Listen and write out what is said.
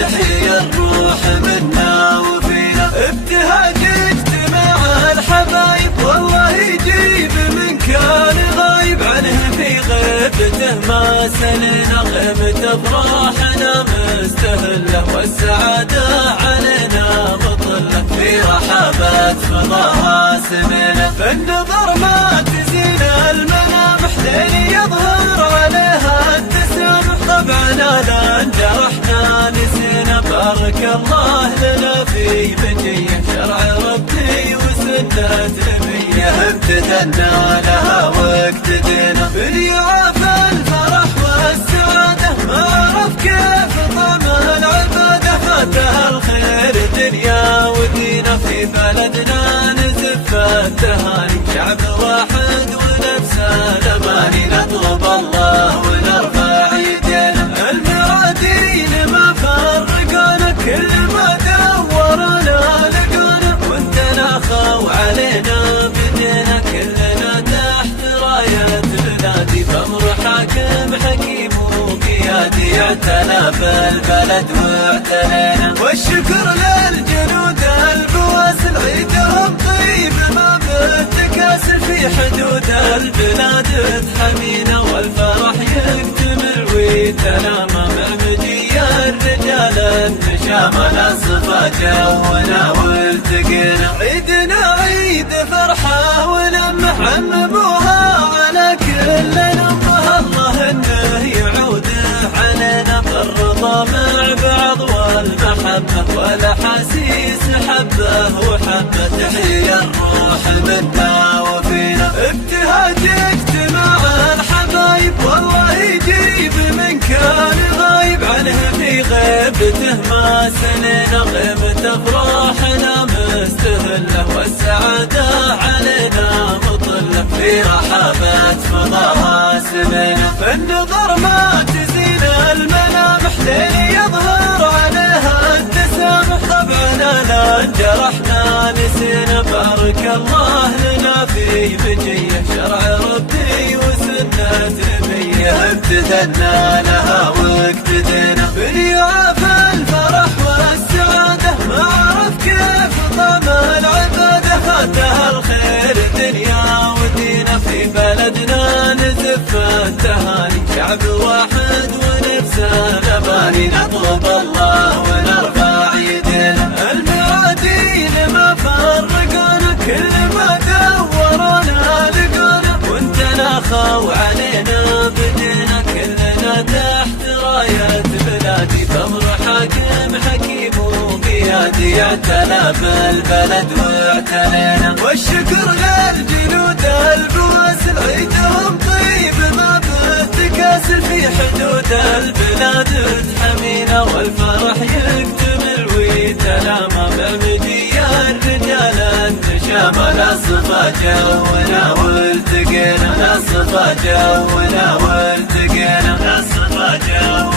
تحيا الروح منا وفينا. ابتهاج اجتماع الحبايب والله يجيب من كان غايب عنه في غيبته ما سلنا. قيمة افراحنا مستهله والسعادة علينا مطلة. في رحابات فضاها سمنا فالنظر ما تزين الملامح لين يظهر عليها التسامح. طبعنا لا انجرحنا نسينا بارك الله لنا في مجيه شرع ربي وسنة نبيه. امتثلنا لها واقتدينا باليعافى الفرح والسعادة. ما عرف كيف طعم العبادة فاتها الخير دنيا ودينا. في بلدنا نزف التهاني شعب واحد ونفس الاماني. نطلب الله ونرفع يدينا المرادين ما فرقونا. كل ما دورنا لقونا وانتنا خاو علينا بدينا. كلنا تحت راية بلادي فامر حاكم حكيم وقيادي. اعتنى بالبلد واعتنينا والشكر للجنود البواسل. عيدهم طيب ما بالتكاسل في حدود البلاد تحمينا. والفرح يكتمل ويتنامى مع مجي الرجال النشامى. لا صفا جونا والتقينا عيدنا عيد فرحة ولمح عمموها على كل نمها. الله انه يعود علينا بالرضا مع بعض والمحبة والاحاسيس حبه وحبه. تحيا الروح منا وفينا. ابتهاج اجتماع الحبايب والله يجيب من كان غايب عنه في غيبته ما سنينا. قيمة افراحنا مستهله والسعادة علينا مطلة. في رحابات فضاها سمنا فالنظر ما تزين الملامح لين يظهر عليها التسامح. طبعنا لا انجرحنا نسينا بارك الله لنا في مجيه شرع ربي وسنة نبيه. امتثلنا لها واقتدينا باليعافى الفرح والسعادة. ما عرف كيف طعم العبادة فاتها الخير دنيا ودينا. في بلدنا نزف التهاني شعب واحد ونفس الاماني. نطلب الله ونرفع يدينا المعادين ما فرقونا. كل ما دورنا لقونا وانتنا خاو علينا بدينا. كلنا تحت راية بلادي فامر حاكم حكيم وقيادي. اعتنى بالبلد واعتنينا والشكر للجنود البواسل. عيدهم طيب ما بالتكاسل في حدود البلاد تحمينا. والفرح يكتمل ويتلامى بعمدي الرجال النشامى. لا صفا جونا والتقينا. لا صفا جونا والتقينا. لا صفا جونا